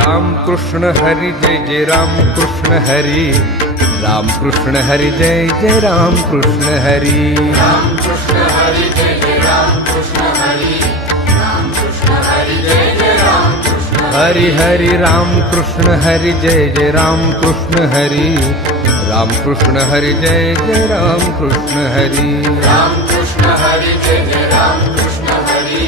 राम कृष्ण हरि जय जय राम कृष्ण हरि, राम कृष्ण हरि जय जय राम कृष्ण हरि, राम कृष्ण हरि जय जय राम कृष्ण हरि, राम कृष्ण हरि जय जय राम कृष्ण हरि हरि राम कृष्ण हरि जय जय राम कृष्ण हरि, राम कृष्ण हरि जय जय राम कृष्ण हरि, राम कृष्ण हरि जय जय राम कृष्ण हरि,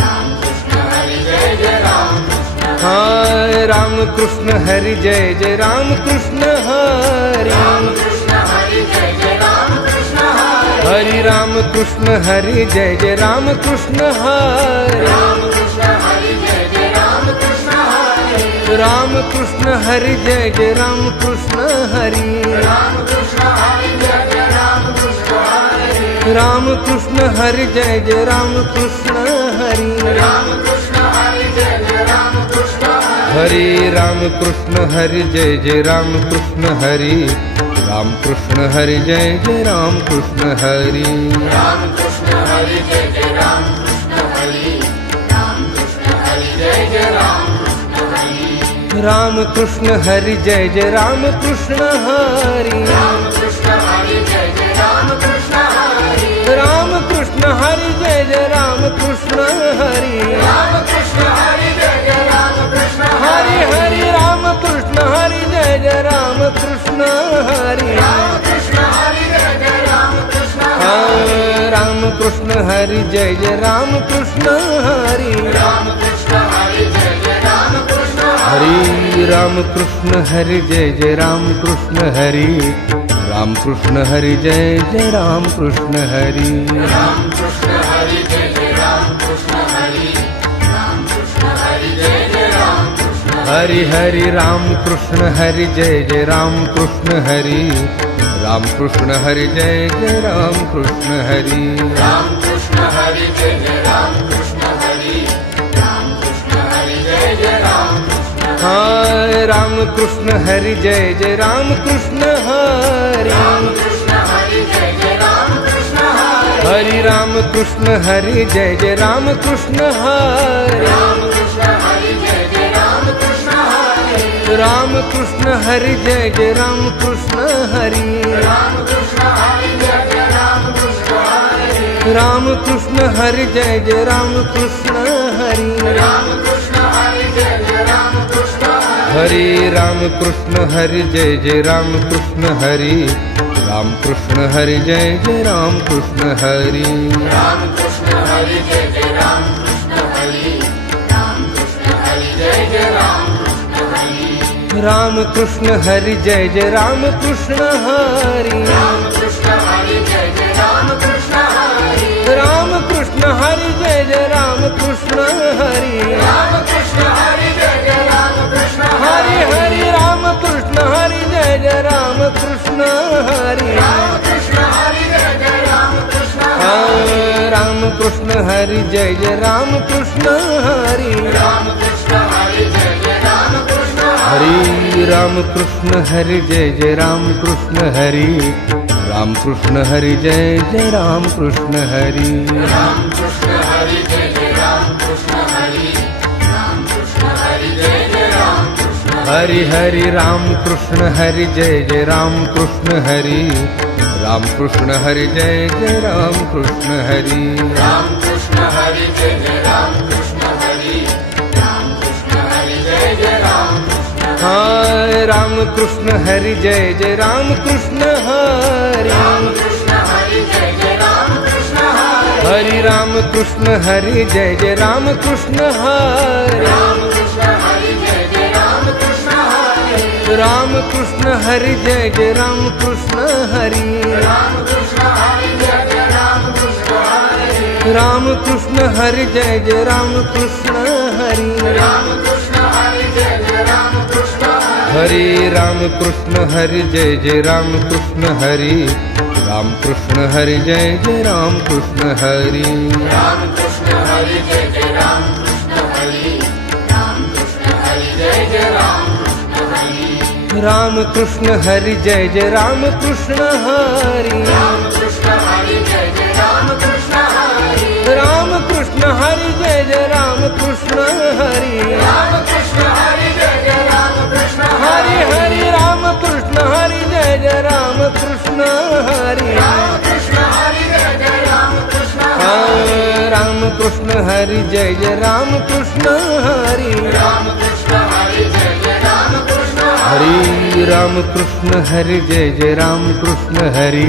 राम कृष्ण हरि जय जय राम कृष्ण हाय राम कृष्ण हरि जय जय राम कृष्ण हरि, राम कृष्ण हरि जय जय राम कृष्ण हरि, हरि राम कृष्ण हरि जय जय राम कृष्ण हरि, राम कृष्ण हरि जय जय राम कृष्ण हरि, राम कृष्ण हरि जय जय राम कृष्ण हरि, राम कृष्ण हरि जय जय राम कृष्ण हरि, राम कृष्ण हरि जय जय राम कृष्ण हरि, राम कृष्ण हरि जय जय राम कृष्ण हरि, हरि राम कृष्ण हरि जय जय राम कृष्ण हरि, राम कृष्ण हरि जय जय राम कृष्ण हरि, राम कृष्ण हरि जय जय राम कृष्ण हरि, राम कृष्ण हरि जय जय राम कृष्ण हरि, राम कृष्ण हरि जय जय राम कृष्ण हरि, राम कृष्ण हरि जय जय राम कृष्ण हरि, राम कृष्ण हरि जय जय राम कृष्ण हरि, राम कृष्ण हरि जय जय राम कृष्ण हरि हरि राम कृष्ण हरि जय जय राम कृष्ण हरि, राम कृष्ण हरि जय जय राम कृष्ण हाँ, राम कृष्ण हरि जय जय राम कृष्ण हरि, राम कृष्ण हरि जय जय राम कृष्ण हरि राम कृष्ण हरि जय जय राम कृष्ण हरि, राम कृष्ण हरि जय जय राम कृष्ण हरि, राम कृष्ण हरि जय जय राम कृष्ण हरि, राम कृष्ण हरि जय जय राम कृष्ण हरि हरि राम कृष्ण हरि जय जय राम कृष्ण हरि, राम कृष्ण हरि जय जय राम कृष्ण हरि, राम कृष्ण हरि जय जय राम कृष्ण हरि, राम कृष्ण हरि जय जय राम कृष्ण हाय राम कृष्ण हरि जय जय राम कृष्ण हरि, राम कृष्ण हरि जय जय राम कृष्ण हरि, हरि राम कृष्ण हरि जय जय राम कृष्ण हरि, राम कृष्ण हरि जय जय राम कृष्ण हरि, राम कृष्ण हरि जय जय राम कृष्ण हरि, राम कृष्ण हरि जय जय राम कृष्ण हरि, राम कृष्ण हरि जय जय राम कृष्ण हरि, राम कृष्ण हरि जय जय राम कृष्ण हरि, हरि राम कृष्ण हरि जय जय राम कृष्ण हरि, राम कृष्ण हरि जय जय राम कृष्ण हरि, राम कृष्ण हरि जय जय राम कृष्ण हरि, राम कृष्ण हरि जय जय राम कृष्ण हरि, राम कृष्ण हरि जय जय राम कृष्ण हरि, राम कृष्ण हरि जय जय राम कृष्ण हरि, राम कृष्ण हरि जय जय राम कृष्ण हरि, राम कृष्ण हरि जय जय राम कृष्ण हरि हरि राम कृष्ण हरि जय जय राम कृष्ण हरि, राम कृष्ण हरि जय जय राम कृष्ण हाँ, राम कृष्ण हरि जय जय राम कृष्ण हरि, राम कृष्ण हरि जय जय राम कृष्ण हरि राम कृष्ण हरि जय जय राम कृष्ण हरि, राम कृष्ण हरि जय जय राम कृष्ण हरि, राम कृष्ण हरि जय जय राम कृष्ण हरि, राम कृष्ण हरि जय जय राम कृष्ण हरि हरि राम कृष्ण हरि जय जय राम कृष्ण हरि, राम कृष्ण हरि जय जय राम कृष्ण हरि, राम कृष्ण हरि जय जय राम कृष्ण हरि, राम कृष्ण हरि जय जय राम कृष्ण हाय राम कृष्ण हरि जय जय राम कृष्ण हरि, राम कृष्ण हरि जय जय राम कृष्ण हरि, हरि राम कृष्ण हरि जय जय राम कृष्ण हरि, राम कृष्ण हरि जय जय राम कृष्ण हरि, राम कृष्ण हरि जय जय राम कृष्ण हरि, राम कृष्ण हरि जय जय राम कृष्ण हरि, राम कृष्ण हरि जय जय राम कृष्ण हरि, राम कृष्ण हरि जय जय राम कृष्ण हरि, हरि राम कृष्ण हरि जय जय राम कृष्ण हरि, राम कृष्ण हरि जय जय राम कृष्ण हरि, राम कृष्ण हरि जय जय राम कृष्ण हरि, राम कृष्ण हरि जय जय राम कृष्ण हरि, राम कृष्ण हरि जय जय राम कृष्ण हरि, राम कृष्ण हरि जय जय राम कृष्ण हरि, राम कृष्ण हरि जय जय राम कृष्ण हरि, राम कृष्ण हरि जय कृष्ण हरि राम कृष्ण हरि जय जय राम कृष्ण राम कृष्ण हरि जय जय राम कृष्ण हरि राम कृष्ण हरि जय जय राम कृष्ण हरि राम कृष्ण हरि जय जय राम कृष्ण हरि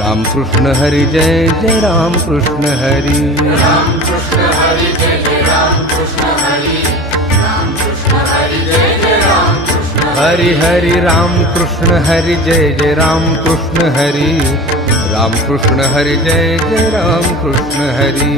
राम कृष्ण हरि जय जय राम कृष्ण हरि राम कृष्ण हरि जय जय राम कृष्ण हरि राम कृष्ण हरि जय जय राम कृष्ण हरि हरि राम कृष्ण हरि जय जय राम कृष्ण हरि राम कृष्ण हरि जय जय राम कृष्ण हरि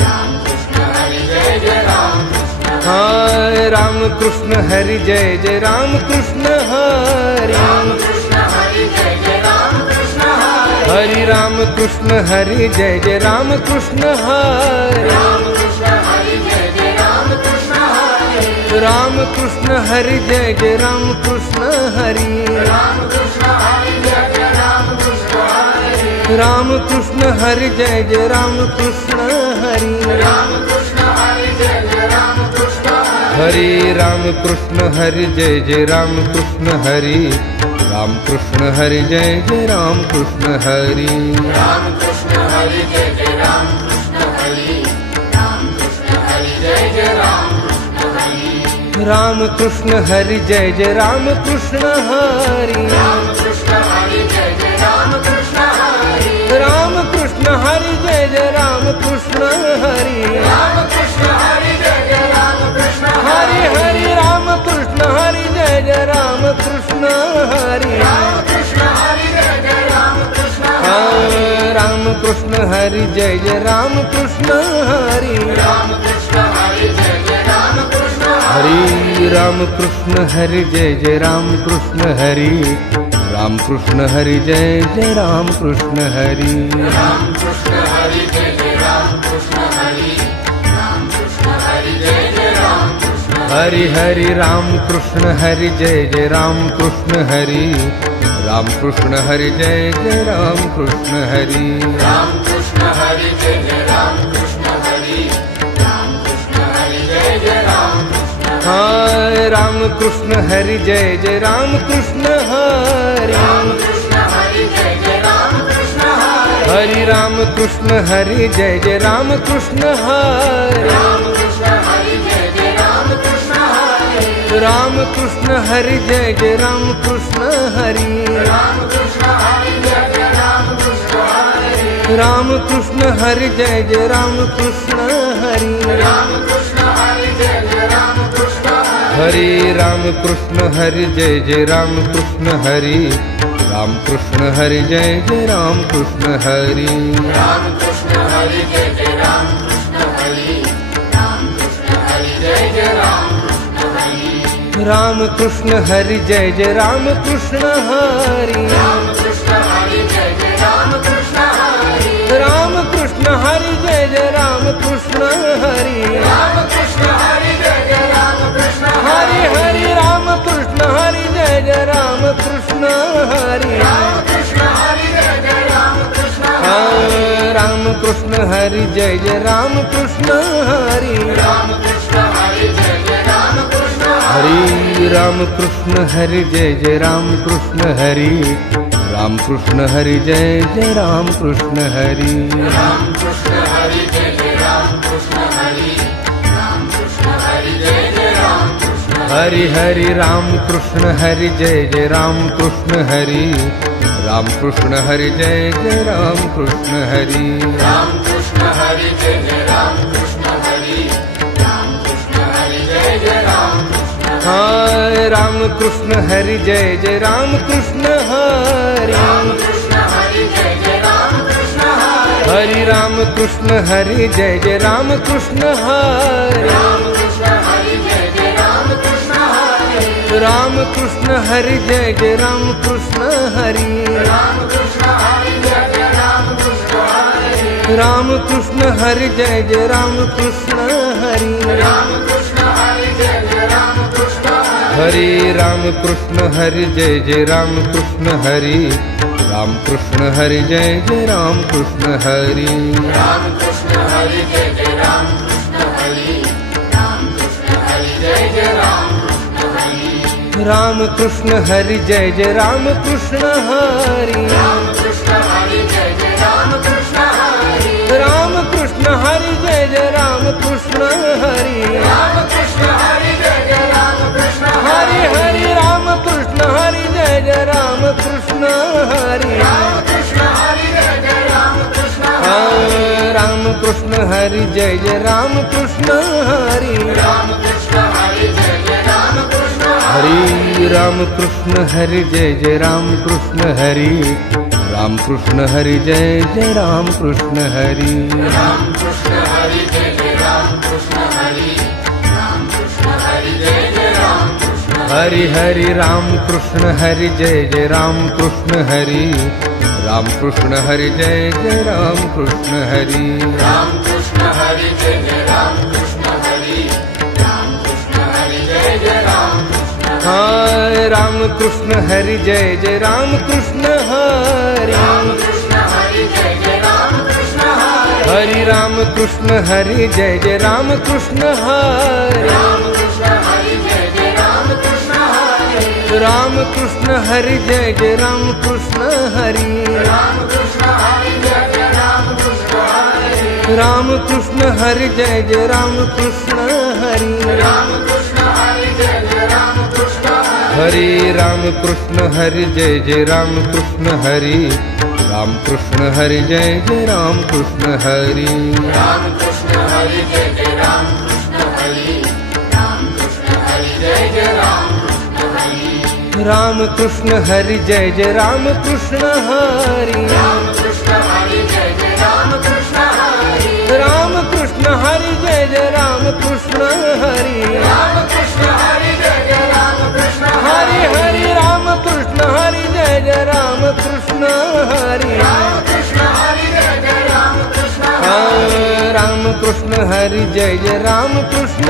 राम कृष्ण हरि जय जय राम कृष्ण हरि राम कृष्ण हरि जय जय राम कृष्ण हाय राम कृष्ण हरि जय जय राम कृष्ण हरि राम कृष्ण हरि जय जय राम कृष्ण हरि राम कृष्ण हरि जय जय राम कृष्ण हरि राम कृष्ण हरि जय जय राम कृष्ण राम कृष्ण हरि जय जय राम कृष्ण हरि राम कृष्ण हरि जय जय राम कृष्ण राम कृष्ण हरि जय जय राम कृष्ण हरि राम कृष्ण हरि जय जय राम कृष्ण हरि राम कृष्ण हरि जय जय राम कृष्ण हरि राम कृष्ण हरि जय जय राम कृष्ण हरि राम कृष्ण हरि जय जय राम कृष्ण हरि राम कृष्ण हरि जय जय राम कृष्ण हरि राम कृष्ण हरि जय जय राम कृष्ण हरि राम कृष्ण हरि जय जय राम कृष्ण हरि राम कृष्ण हरि जय जय राम कृष्ण हरि राम कृष्ण हरि जय जय राम कृष्ण हरि हरि राम कृष्ण हरि जय जय राम कृष्ण हरि राम कृष्ण हरि जय जय राम कृष्ण राम कृष्ण हरि जय जय राम कृष्ण हरि राम कृष्ण हरि जय जय राम कृष्ण हरि राम कृष्ण हरि जय जय राम कृष्ण हरि राम कृष्ण हरि जय जय राम कृष्ण हरि राम कृष्ण हरि जय जय राम कृष्ण हरि राम कृष्ण हरि जय जय राम कृष्ण हरि हरि राम कृष्ण हरि जय जय राम कृष्ण हरि राम कृष्ण हरि जय जय राम कृष्ण हरि राम कृष्ण हरि जय जय राम कृष्ण हरि राम कृष्ण हरि जय जय राम कृष्ण हाय राम कृष्ण हरि जय जय राम कृष्ण हरि राम कृष्ण हरि जय जय राम कृष्ण हरि राम कृष्ण हरि जय जय राम कृष्ण हरि राम कृष्ण हरि जय जय राम कृष्ण राम कृष्ण हरि जय जय राम कृष्ण हरि राम कृष्ण हरि जय जय राम कृष्ण राम कृष्ण हरि जय जय राम कृष्ण हरि राम कृष्ण हरि जय जय राम कृष्ण हरि राम कृष्ण हरि जय जय राम कृष्ण हरि राम कृष्ण हरि जय जय राम कृष्ण हरि राम कृष्ण हरि जय जय राम कृष्ण हरि राम कृष्ण हरि जय जय राम कृष्ण हरि राम कृष्ण हरि जय जय राम कृष्ण हरि राम कृष्ण हरि जय जय राम कृष्ण हरि राम कृष्ण हरि जय जय राम कृष्ण हरि राम कृष्ण हरि जय जय राम कृष्ण हरि हरि राम कृष्ण हरि जय जय राम कृष्ण हरि राम कृष्ण हरि जय जय राम कृष्ण राम कृष्ण हरि जय जय राम कृष्ण हरि राम कृष्ण हरि जय जय राम कृष्ण हरि राम कृष्ण हरि जय जय राम कृष्ण हरि राम कृष्ण हरि जय जय राम कृष्ण हरि राम कृष्ण हरि जय जय राम कृष्ण हरि राम कृष्ण हरि जय जय राम कृष्ण हरि हरि राम कृष्ण हरि जय जय राम कृष्ण हरि राम कृष्ण हरि जय जय राम कृष्ण हरि राम कृष्ण हरि जय जय राम कृष्ण हरि राम कृष्ण हरि जय जय राम कृष्ण हाय राम कृष्ण हरि जय जय राम कृष्ण हरि राम कृष्ण हरि जय जय राम कृष्ण हरि राम कृष्ण हरि जय जय राम कृष्ण हरि राम कृष्ण हरि जय जय राम कृष्ण राम कृष्ण हरि जय जय राम कृष्ण हरि राम कृष्ण हरि जय जय राम कृष्ण राम कृष्ण हरि जय जय राम कृष्ण हरि राम कृष्ण हरि जय जय राम कृष्ण हरि राम कृष्ण हरि जय जय राम कृष्ण हरि राम कृष्ण हरि जय जय राम कृष्ण हरि राम कृष्ण हरि जय जय राम कृष्ण हरि राम कृष्ण हरि जय जय राम कृष्ण हरि राम कृष्ण हरि जय जय राम कृष्ण हरि राम कृष्ण हरि जय जय राम कृष्ण हरि राम कृष्ण हरि जय जय राम कृष्ण हरि राम कृष्ण हरि जय जय राम कृष्ण हरि हरि राम कृष्ण हरि जय जय राम कृष्ण हरि राम कृष्ण हरि जय जय राम कृष्ण राम कृष्ण हरि जय जय राम कृष्ण हरि राम कृष्ण हरि जय जय राम कृष्ण हरि राम कृष्ण हरि जय जय राम कृष्ण हरि राम कृष्ण हरि जय जय राम कृष्ण हरि राम कृष्ण हरि जय जय राम कृष्ण हरि राम कृष्ण हरि जय जय राम कृष्ण हरि हरि राम कृष्ण हरि जय जय राम कृष्ण हरि राम कृष्ण हरि जय जय राम कृष्ण हरि राम कृष्ण हरि जय जय राम कृष्ण हरि राम कृष्ण हरि जय जय राम कृष्ण राम कृष्ण हरि जय जय राम कृष्ण हरि राम कृष्ण हरि जय जय राम कृष्ण हरि हरि राम कृष्ण हरि जय जय राम कृष्ण हरि राम कृष्ण हरि जय जय राम कृष्ण हरि राम कृष्ण हरि जय जय राम कृष्ण हरि राम कृष्ण हरि जय जय राम कृष्ण हरि राम कृष्ण हरि जय जय राम कृष्ण हरि राम कृष्ण हरि जय जय राम कृष्ण हरि राम कृष्ण हरि जय जय राम कृष्ण हरि राम कृष्ण हरि जय जय राम कृष्ण हरि राम कृष्ण हरि जय जय राम कृष्ण हरि राम कृष्ण हरि जय जय राम कृष्ण हरि राम कृष्ण हरि जय जय राम कृष्ण हरि राम कृष्ण हरि जय जय राम कृष्ण हरि राम कृष्ण हरि जय जय राम कृष्ण हरि राम कृष्ण हरि जय जय राम कृष्ण हरि हरि राम कृष्ण हरि जय जय राम कृष्ण हरि राम कृष्ण हरि जय जय राम कृष्ण राम कृष्ण हरि जय जय राम कृष्ण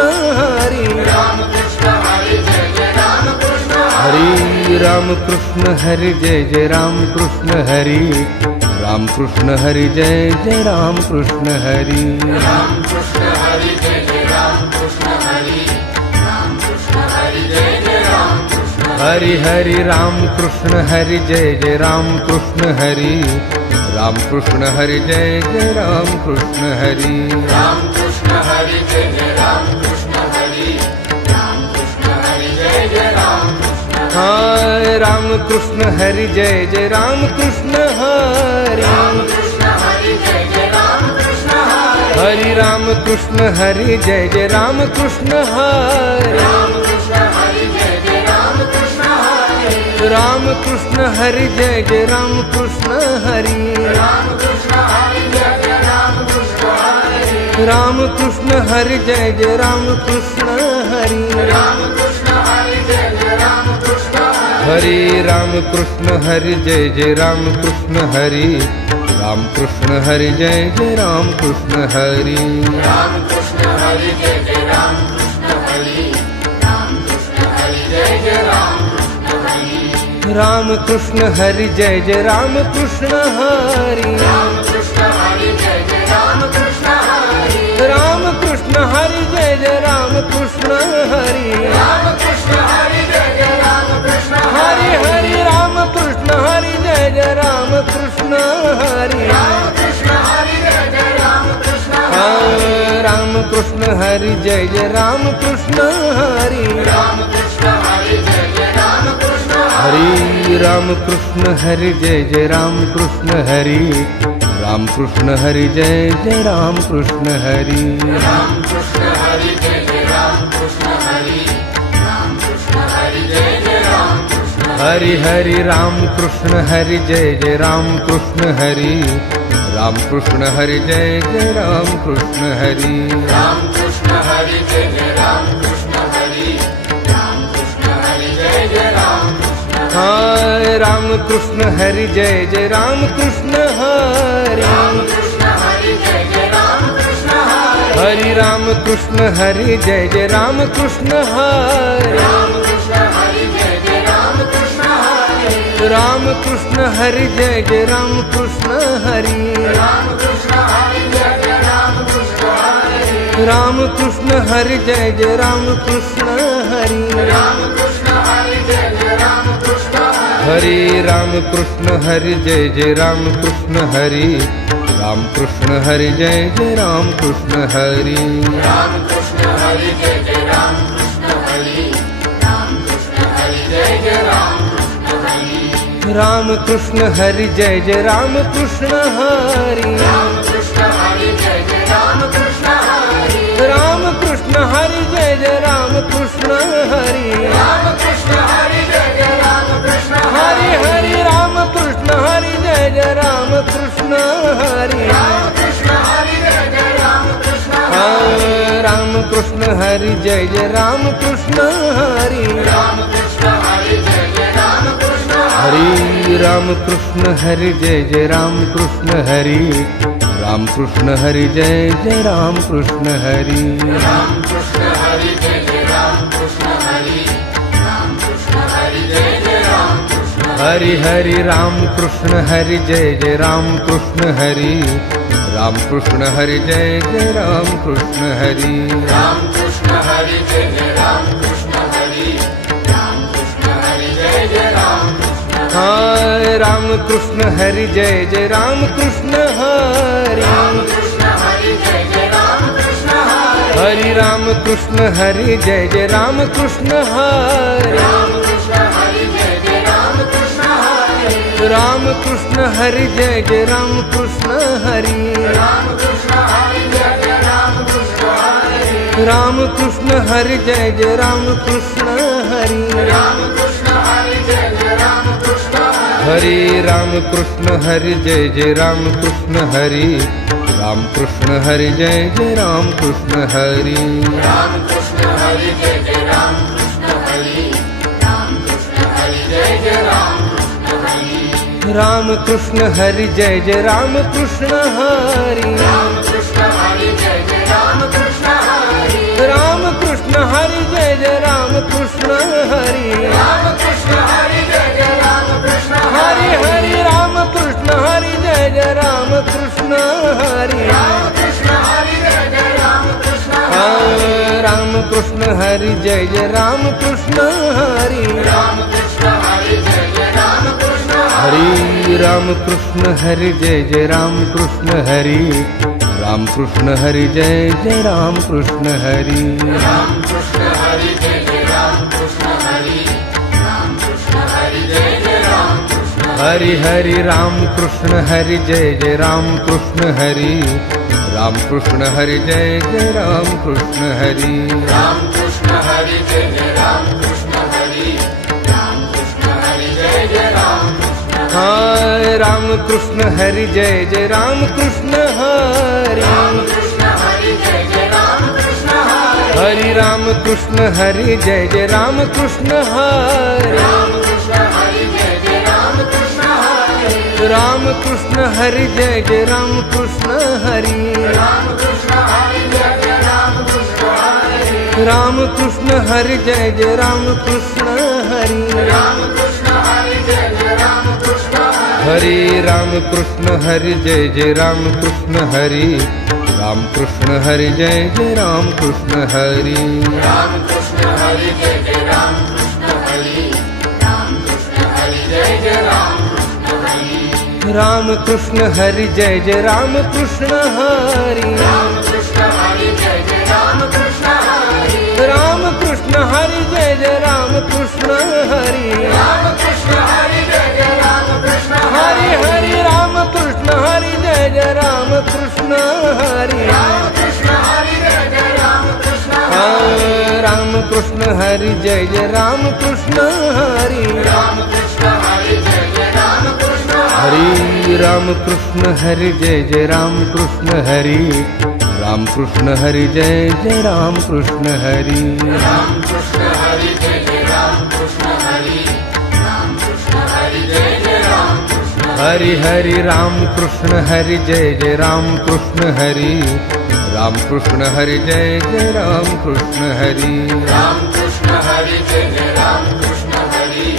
हरि राम कृष्ण हरि जय जय राम कृष्ण हरि राम कृष्ण हरि जय जय राम कृष्ण हरि राम कृष्ण हरि जय जय राम कृष्ण हरि राम कृष्ण हरि जय जय राम कृष्ण हरि राम कृष्ण हरि जय जय राम कृष्ण हरि हरि राम कृष्ण हरि जय जय राम कृष्ण हरि राम कृष्ण हरि जय जय राम कृष्ण हरि राम कृष्ण हरि जय जय राम कृष्ण हरि राम कृष्ण हरि जय जय राम कृष्ण राम कृष्ण हरि जय जय राम कृष्ण हरि राम कृष्ण हरि जय जय राम कृष्ण हरि हरि राम कृष्ण हरि जय जय राम कृष्ण हरि राम कृष्ण हरि जय जय राम कृष्ण हरि राम कृष्ण हरि जय जय राम कृष्ण हरि राम कृष्ण हरि जय जय राम कृष्ण हरि राम कृष्ण हरि जय जय राम कृष्ण हरि राम कृष्ण हरि जय जय राम कृष्ण हरि राम कृष्ण हरि जय जय राम कृष्ण हरि राम कृष्ण हरि जय जय राम कृष्ण हरि राम कृष्ण हरि जय जय राम कृष्ण हरि राम कृष्ण हरि जय जय राम कृष्ण हरि राम कृष्ण हरि जय जय राम कृष्ण हरि राम कृष्ण हरि जय जय राम कृष्ण हरि राम कृष्ण हरि जय जय राम कृष्ण हरि राम कृष्ण हरि जय जय राम कृष्ण हरि हरि राम कृष्ण हरि जय जय राम कृष्ण हरि राम कृष्ण हरि जय जय राम कृष्ण राम कृष्ण हरि जय जय राम कृष्ण हरि राम कृष्ण हरि जय जय राम कृष्ण हरि राम कृष्ण हरि जय जय राम कृष्ण हरि राम कृष्ण हरि जय जय राम कृष्ण हरि राम कृष्ण हरि जय जय राम कृष्ण हरि राम कृष्ण हरि जय जय राम कृष्ण हरि हरि राम कृष्ण हरि जय जय राम कृष्ण हरि राम कृष्ण हरि जय जय राम कृष्ण हरि राम कृष्ण हरि जय जय राम कृष्ण हरि राम कृष्ण हरि जय जय राम कृष्ण राम कृष्ण हरि जय जय राम कृष्ण हरि राम कृष्ण हरि जय जय राम कृष्ण हरि हरि राम कृष्ण हरि जय जय राम कृष्ण हरि राम कृष्ण हरि जय जय राम कृष्ण हरि राम कृष्ण हरि जय जय राम कृष्ण हरि राम कृष्ण हरि जय जय राम कृष्ण हरि राम कृष्ण हरि जय जय राम कृष्ण हरि राम कृष्ण हरि जय जय राम कृष्ण हरे राम कृष्ण हरि जय जय राम कृष्ण हरि राम कृष्ण हरि जय जय राम कृष्ण हरि राम कृष्ण हरि जय जय राम कृष्ण हरि राम कृष्ण हरि जय जय राम कृष्ण हरि राम कृष्ण हरि जय जय राम कृष्ण हरि राम कृष्ण हरि जय जय राम कृष्ण हरि राम कृष्ण हरि जय जय राम कृष्ण हरि राम कृष्ण हरि जय जय राम कृष्ण हरि हरि राम कृष्ण हरि जय जय राम कृष्ण हरि राम कृष्ण हरि जय जय राम कृष्ण राम कृष्ण हरि जय जय राम कृष्ण हरि राम कृष्ण हरि जय जय राम कृष्ण हरि राम कृष्ण हरि जय जय राम कृष्ण हरि राम कृष्ण हरि जय जय राम कृष्ण हरि राम कृष्ण हरि जय जय राम कृष्ण हरि राम कृष्ण हरि जय जय राम कृष्ण हरि हरि राम कृष्ण हरि जय जय राम कृष्ण हरि राम कृष्ण हरि जय जय राम कृष्ण हरि राम कृष्ण हरि जय जय राम कृष्ण हरि राम कृष्ण हरि जय जय राम कृष्ण राम कृष्ण हरि जय जय राम कृष्ण हरि राम कृष्ण हरि जय जय राम कृष्ण हरि हरि राम कृष्ण हरि जय जय राम कृष्ण हरि राम कृष्ण हरि जय जय राम कृष्ण हरि राम कृष्ण हरि जय जय राम कृष्ण हरि राम कृष्ण हरि जय जय राम कृष्ण हरि राम कृष्ण हरि जय जय राम कृष्ण हरि राम कृष्ण हरि जय जय राम कृष्ण हरे राम कृष्ण हरि जय जय राम कृष्ण हरि राम कृष्ण हरि जय जय राम कृष्ण हरि राम कृष्ण हरि जय जय राम कृष्ण हरि राम कृष्ण हरि जय जय राम कृष्ण हरि राम कृष्ण हरि जय जय राम कृष्ण हरि राम कृष्ण हरि जय जय राम कृष्ण हरि राम कृष्ण हरि जय जय राम कृष्ण हरि राम कृष्ण हरि जय जय राम कृष्ण हरि हरि राम कृष्ण हरि जय जय राम कृष्ण हरि राम कृष्ण हरि जय जय राम कृष्ण राम कृष्ण हरि जय जय राम कृष्ण हरि राम कृष्ण हरि जय जय राम कृष्ण हरि राम कृष्ण हरि जय जय राम कृष्ण हरि राम कृष्ण हरि जय जय राम कृष्ण हरि राम कृष्ण हरि जय जय राम कृष्ण हरि राम कृष्ण हरि जय जय राम कृष्ण हरि हरि राम कृष्ण हरि जय जय राम कृष्ण हरि राम कृष्ण हरि जय जय राम कृष्ण हरि राम कृष्ण हरि जय जय राम कृष्ण हरि राम कृष्ण हरि जय जय राम कृष्ण राम कृष्ण हरि जय जय राम कृष्ण हरि राम कृष्ण हरि जय जय राम कृष्ण हरि हरि राम कृष्ण हरि जय जय राम कृष्ण हरि राम कृष्ण हरि जय जय राम कृष्ण हरि राम कृष्ण हरि जय जय राम कृष्ण हरि राम कृष्ण हरि जय जय राम कृष्ण हरि राम कृष्ण हरि जय जय राम कृष्ण हरि राम कृष्ण हरि जय जय राम कृष्ण हरे राम कृष्ण हरि जय जय राम कृष्ण हरि राम कृष्ण हरि जय जय राम कृष्ण हरि राम कृष्ण हरि जय जय राम कृष्ण हरि राम कृष्ण हरि जय जय राम कृष्ण हरि राम कृष्ण हरि जय जय राम कृष्ण हरि राम कृष्ण हरि जय जय राम कृष्ण हरि राम कृष्ण हरि जय जय राम कृष्ण हरि राम कृष्ण हरि जय जय राम कृष्ण हरि हरि राम कृष्ण हरि जय जय राम कृष्ण हरि राम कृष्ण हरि जय जय राम कृष्ण राम कृष्ण हरि जय जय राम कृष्ण हरि राम कृष्ण हरि जय जय राम कृष्ण हरि राम कृष्ण हरि जय जय राम कृष्ण हरि राम कृष्ण हरि जय जय राम कृष्ण हरि राम कृष्ण हरि जय जय राम कृष्ण हरि राम कृष्ण हरि जय जय राम कृष्ण हरि हरि राम कृष्ण हरि जय जय राम कृष्ण हरि राम कृष्ण हरि जय जय राम कृष्ण हरि राम कृष्ण हरि जय जय राम कृष्ण हरि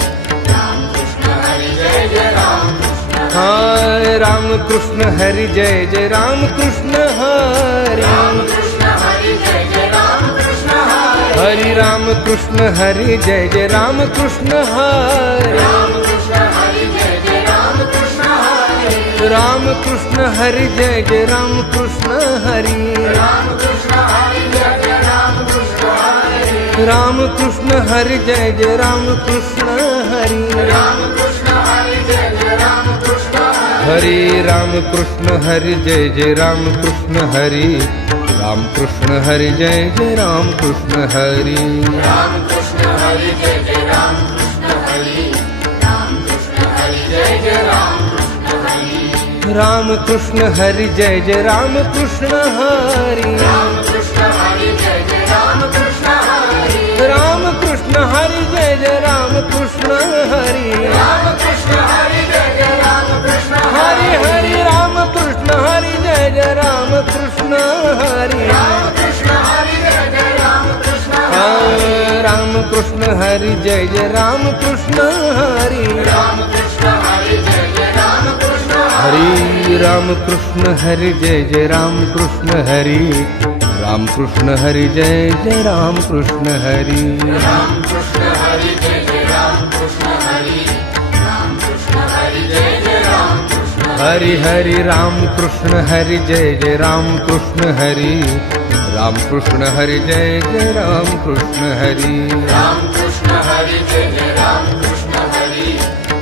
राम कृष्ण हरि जय जय राम कृष्ण राम कृष्ण हरि जय जय राम कृष्ण हरि राम कृष्ण हरि जय जय राम कृष्ण हरि हरि राम कृष्ण हरि जय जय राम कृष्ण हरि राम कृष्ण हरि जय जय राम कृष्ण हरि राम कृष्ण हरि जय जय राम कृष्ण हरि राम कृष्ण हरि जय जय राम कृष्ण हरि राम कृष्ण हरि जय जय राम कृष्ण हरि राम कृष्ण हरि जय जय राम कृष्ण हरि राम कृष्ण हरि जय जय राम कृष्ण हरि राम कृष्ण हरि जय जय राम कृष्ण हरि राम कृष्ण हरि जय जय राम कृष्ण हरि राम कृष्ण हरि जय जय राम कृष्ण हरि राम कृष्ण हरि जय जय राम कृष्ण हरि राम कृष्ण हरि जय जय राम कृष्ण हरि राम कृष्ण हरि जय जय राम कृष्ण हरि राम कृष्ण हरि जय जय राम कृष्ण हरि हरि राम कृष्ण हरि जय जय राम कृष्ण हरि राम कृष्ण हरि जय जय राम कृष्ण राम कृष्ण हरि जय जय राम कृष्ण हरि राम कृष्ण हरि जय जय राम कृष्ण हरि राम कृष्ण हरि जय जय राम कृष्ण हरि राम कृष्ण हरि जय जय राम कृष्ण हरि राम कृष्ण हरि जय जय राम कृष्ण हरि राम कृष्ण हरि जय जय राम कृष्ण हरि हरि राम कृष्ण हरि जय जय राम कृष्ण हरि राम कृष्ण हरि जय जय राम कृष्ण हरि राम कृष्ण हरि जय जय राम कृष्ण हरि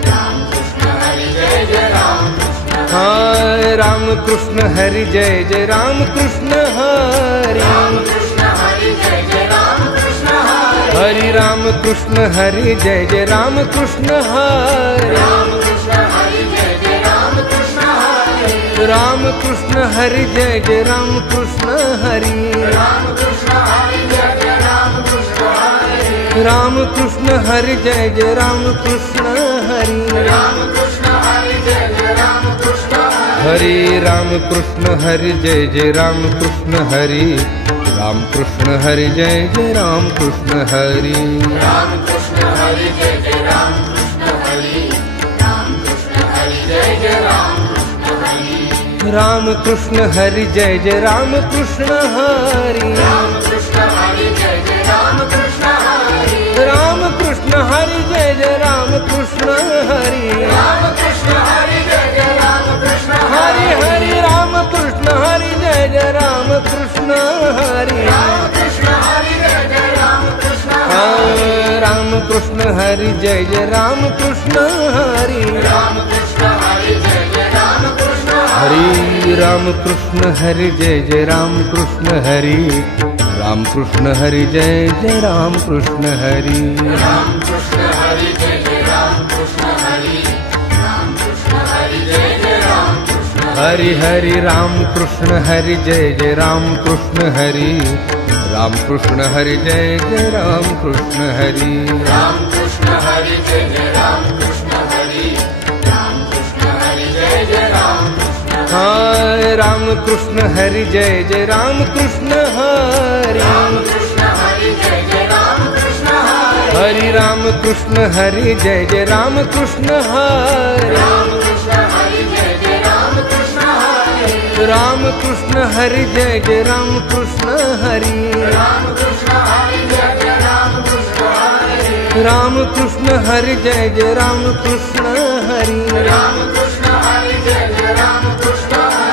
राम कृष्ण हरि जय जय राम कृष्ण हाय राम कृष्ण हरि जय जय राम कृष्ण हरि राम कृष्ण हरि जय जय राम कृष्ण हरि हरि राम कृष्ण हरि जय जय राम कृष्ण हरि राम कृष्ण हरि जय जय राम कृष्ण हरि राम कृष्ण हरि जय जय राम कृष्ण हरि राम कृष्ण हरि जय जय राम कृष्ण हरि राम कृष्ण हरि जय जय राम कृष्ण हरि राम कृष्ण हरि जय जय राम कृष्ण हरि राम कृष्ण हरि जय जय राम कृष्ण हरि राम कृष्ण हरि जय जय राम कृष्ण हरि राम कृष्ण हरि जय जय राम कृष्ण हरि राम कृष्ण हरि जय जय राम कृष्ण हरि राम कृष्ण हरि जय जय राम कृष्ण हरि राम कृष्ण हरि जय जय राम कृष्ण हरि राम कृष्ण हरि जय जय राम कृष्ण हरि राम कृष्ण हरि जय जय राम कृष्ण हरि हरि राम कृष्ण हरि जय जय राम कृष्ण हरि राम कृष्ण हरि जय जय राम कृष्ण राम कृष्ण हरि जय जय राम कृष्ण हरि राम कृष्ण हरि जय जय राम कृष्ण हरि राम कृष्ण हरि जय जय राम कृष्ण हरि राम कृष्ण हरि जय जय राम कृष्ण हरि राम कृष्ण हरि जय जय राम कृष्ण हरि राम कृष्ण हरि जय जय राम कृष्ण हरि हरि राम कृष्ण हरि जय जय राम कृष्ण हरि राम कृष्ण हरि जय जय राम कृष्ण हरि राम कृष्ण हरि जय जय राम कृष्ण हरि राम कृष्ण हरि जय जय राम कृष्ण हाय राम कृष्ण हरि जय जय राम कृष्ण हरि राम कृष्ण हरि जय जय राम कृष्ण हरि हरि राम कृष्ण हरि जय जय राम कृष्ण हरि राम कृष्ण हरि जय जय राम कृष्ण हरि राम कृष्ण हरि जय जय राम कृष्ण हरि राम कृष्ण हरि जय जय राम कृष्ण हरि राम कृष्ण हरि जय जय राम कृष्ण हरि राम कृष्ण हरि जय जय राम कृष्ण हरि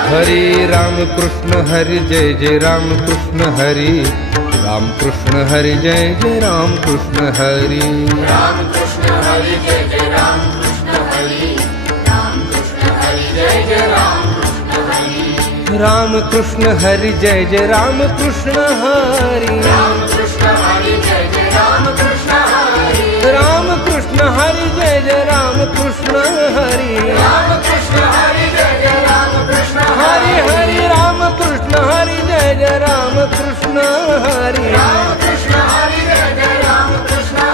राम कृष्ण हरि जय जय राम कृष्ण हरि राम कृष्ण हरि जय जय राम कृष्ण हरि राम कृष्ण हरि जय जय राम कृष्ण हरि राम कृष्ण हरि जय जय राम कृष्ण हरि राम कृष्ण हरि जय जय राम कृष्ण हरि राम कृष्ण हरि जय जय राम कृष्ण हरि राम कृष्ण हरि जय जय राम कृष्ण हरि राम कृष्ण हरि जय जय राम कृष्ण हरि हरि राम कृष्ण हरि जय जय राम कृष्ण हरि राम कृष्ण हरि जय जय राम कृष्ण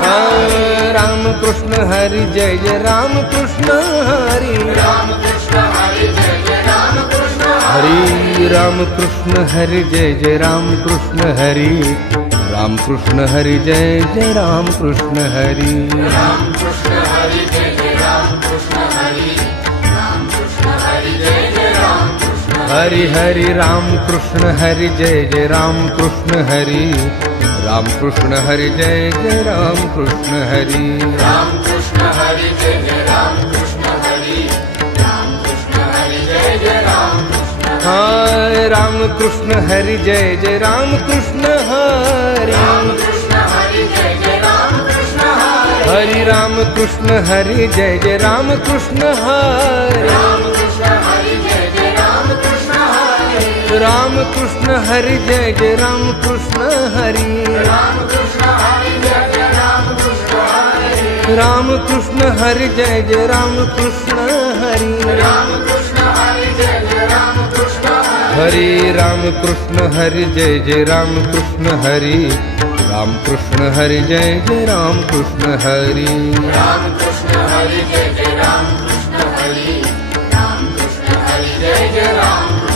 राम कृष्ण हरि जय जय राम कृष्ण हरि राम कृष्ण हरि जय जय राम कृष्ण हरि राम कृष्ण हरि जय जय राम कृष्ण हरि राम कृष्ण हरि जय जय राम कृष्ण हरि राम कृष्ण हरि जय जय राम कृष्ण हरि राम कृष्ण हरि जय जय राम कृष्ण हरि हरि राम कृष्ण हरि जय जय राम कृष्ण हरि राम कृष्ण हरि जय जय राम कृष्ण हरि राम कृष्ण हरि जय जय राम कृष्ण हरि राम कृष्ण हरि जय जय राम कृष्ण हाय राम कृष्ण हरि जय जय राम कृष्ण हरि राम कृष्ण हरि जय जय राम कृष्ण हरि हरि राम कृष्ण हरि जय जय राम कृष्ण हरि राम कृष्ण हरि जय जय राम कृष्ण हरि राम कृष्ण हरि जय जय राम कृष्ण हरि राम कृष्ण हरि जय जय राम कृष्ण हरि राम कृष्ण हरि जय जय राम कृष्ण हरि राम कृष्ण हरि जय जय राम कृष्ण हरि राम कृष्ण हरि जय जय राम कृष्ण हरि राम कृष्ण हरि जय जय राम कृष्ण हरि राम कृष्ण हरि जय जय राम कृष्ण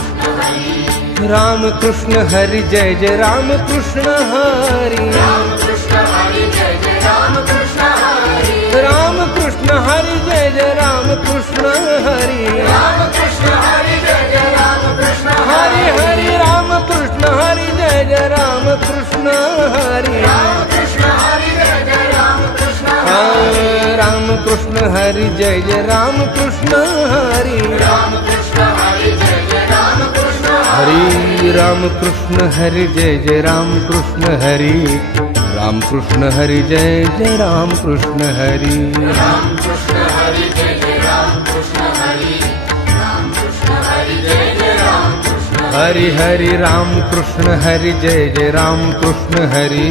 हरि राम कृष्ण हरि जय जय राम कृष्ण हरि राम कृष्ण हरि जय जय राम कृष्ण हरि राम कृष्ण हरि जय जय राम कृष्ण हरि राम कृष्ण हरि जय जय राम कृष्ण हरि राम कृष्ण हरि जय जय राम कृष्ण हरि हरि राम कृष्ण हरि जय जय राम कृष्ण हरि राम कृष्ण हरि जय जय राम कृष्ण राम कृष्ण हरि जय जय राम कृष्ण हरि राम कृष्ण हरि जय जय राम कृष्ण हरि राम कृष्ण हरि जय जय राम कृष्ण हरि राम कृष्ण हरि जय जय राम कृष्ण हरि राम कृष्ण हरि जय जय राम कृष्ण हरि राम कृष्ण हरि जय जय राम कृष्ण हरि हरि राम कृष्ण हरि जय जय राम कृष्ण हरि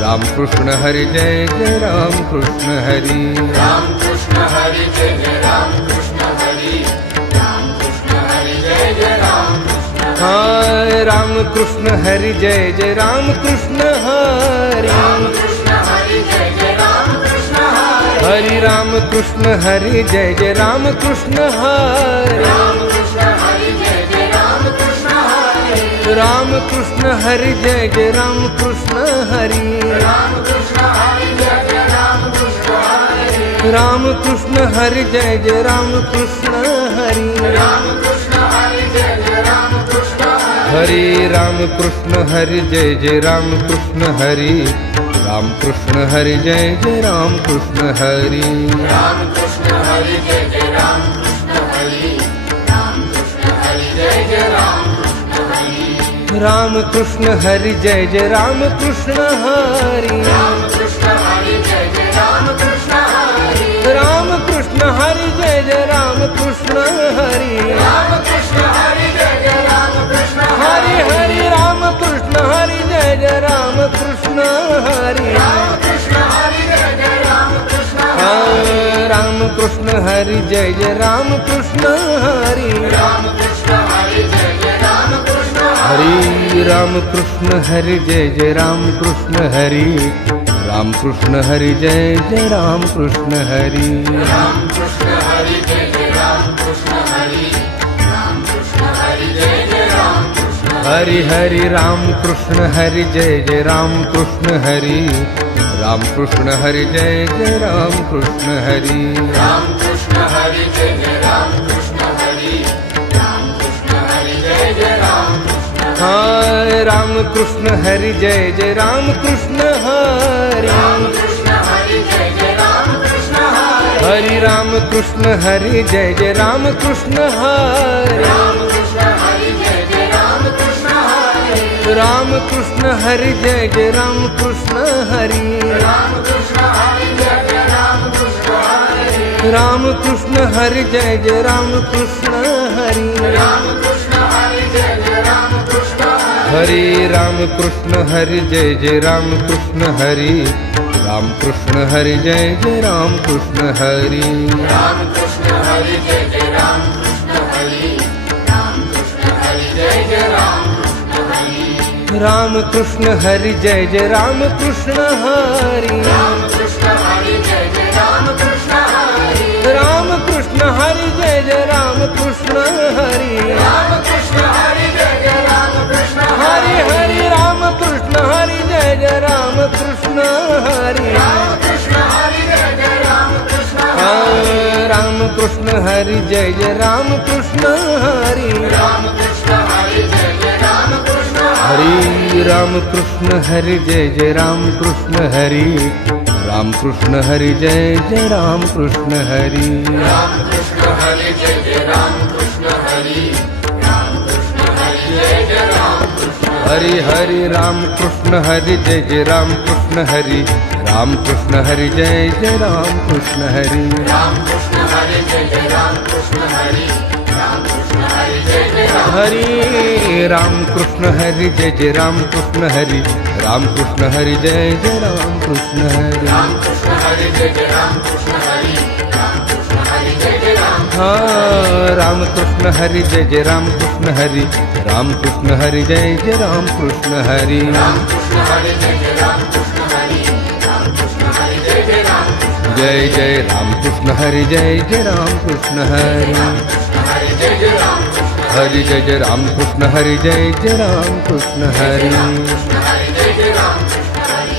राम कृष्ण हरि जय जय राम कृष्ण हरि राम कृष्ण हरि जय जय राम कृष्ण हरि राम कृष्ण हरि जय जय राम कृष्ण हाय राम कृष्ण हरि जय जय राम कृष्ण हरि राम कृष्ण हरि जय जय राम कृष्ण हरि हरि राम कृष्ण हरि जय जय राम कृष्ण हरि राम कृष्ण हरि जय जय राम कृष्ण हरि राम कृष्ण हरि जय जय राम कृष्ण हरि राम कृष्ण हरि जय जय राम कृष्ण हरि राम कृष्ण हरि जय जय राम कृष्ण हरि राम कृष्ण हरि जय जय राम कृष्ण हरि राम कृष्ण हरि जय जय राम कृष्ण हरि राम कृष्ण हरि जय जय राम कृष्ण हरि राम कृष्ण हरि जय जय राम कृष्ण हरि राम कृष्ण हरि जय जय राम कृष्ण हरि राम कृष्ण हरि जय जय राम कृष्ण हरि राम कृष्ण हरि जय जय राम कृष्ण हरि राम कृष्ण हरि जय जय राम कृष्ण हरि राम कृष्ण हरि जय जय राम कृष्ण हरि हरि राम कृष्ण हरि जय जय राम कृष्ण हरि राम कृष्ण हरि जय जय राम कृष्ण राम कृष्ण हरि जय जय राम कृष्ण हरि राम कृष्ण हरि जय जय राम कृष्ण हरि राम कृष्ण हरि जय जय राम कृष्ण हरि राम कृष्ण हरि जय जय राम कृष्ण हरि राम कृष्ण हरि जय जय राम कृष्ण हरि राम कृष्ण हरि जय जय राम कृष्ण हरि हरि राम कृष्ण हरि जय जय राम कृष्ण हरि राम कृष्ण हरि जय जय राम कृष्ण हरि राम कृष्ण हरि जय जय राम कृष्ण हरि राम कृष्ण हरि जय जय राम कृष्ण हाय राम कृष्ण हरि जय जय राम कृष्ण हरि राम कृष्ण हरि जय जय राम कृष्ण हरि हरि राम कृष्ण हरि जय जय राम कृष्ण हरि राम कृष्ण हरि जय जय राम कृष्ण हरि राम कृष्ण हरि जय जय राम कृष्ण हरि राम कृष्ण हरि जय जय राम कृष्ण हरि राम कृष्ण हरि जय जय राम कृष्ण हरि राम कृष्ण हरि जय जय राम कृष्ण हरि राम कृष्ण हरि जय जय राम कृष्ण हरि राम कृष्ण हरि जय जय राम कृष्ण हरि राम कृष्ण हरि जय जय राम कृष्ण हरि राम कृष्ण हरि जय जय राम कृष्ण हरि राम कृष्ण हरि जय जय राम कृष्ण हरि राम कृष्ण हरि जय जय राम कृष्ण हरि राम कृष्ण हरि जय जय राम कृष्ण हरि राम कृष्ण हरि जय जय राम कृष्ण हरि हरि राम कृष्ण हरि जय जय राम कृष्ण हरि राम कृष्ण हरि जय जय राम कृष्ण राम कृष्ण हरि जय जय राम कृष्ण हरि राम राम कृष्ण हरि जय जय राम कृष्ण हरि राम कृष्ण हरि जय जय राम कृष्ण हरि राम कृष्ण हरि जय जय राम कृष्ण हरि राम कृष्ण हरि जय जय राम कृष्ण हरि हरि राम कृष्ण हरि जय जय राम कृष्ण हरि राम कृष्ण हरि जय जय राम कृष्ण हरि राम कृष्ण हरि जय जय राम कृष्ण हरि राम कृष्ण हरि जय जय राम हरि राम कृष्ण हरि जय जय राम कृष्ण हरि राम कृष्ण हरि जय जय राम कृष्ण हरि राम कृष्ण हरि जय जय राम कृष्ण हरि राम कृष्ण हरि जय जय राम राम कृष्ण हरि जय जय राम कृष्ण हरि राम कृष्ण हरि जय जय राम कृष्ण हरि राम कृष्ण हरि जय जय राम कृष्ण हरि राम कृष्ण हरि जय जय राम जय जय राम कृष्ण हरि जय जय राम कृष्ण हरि कृष्ण हरि जय जय राम कृष्ण हरि जय जय राम कृष्ण हरि जय जय राम कृष्ण हरि कृष्ण हरि जय जय राम कृष्ण हरि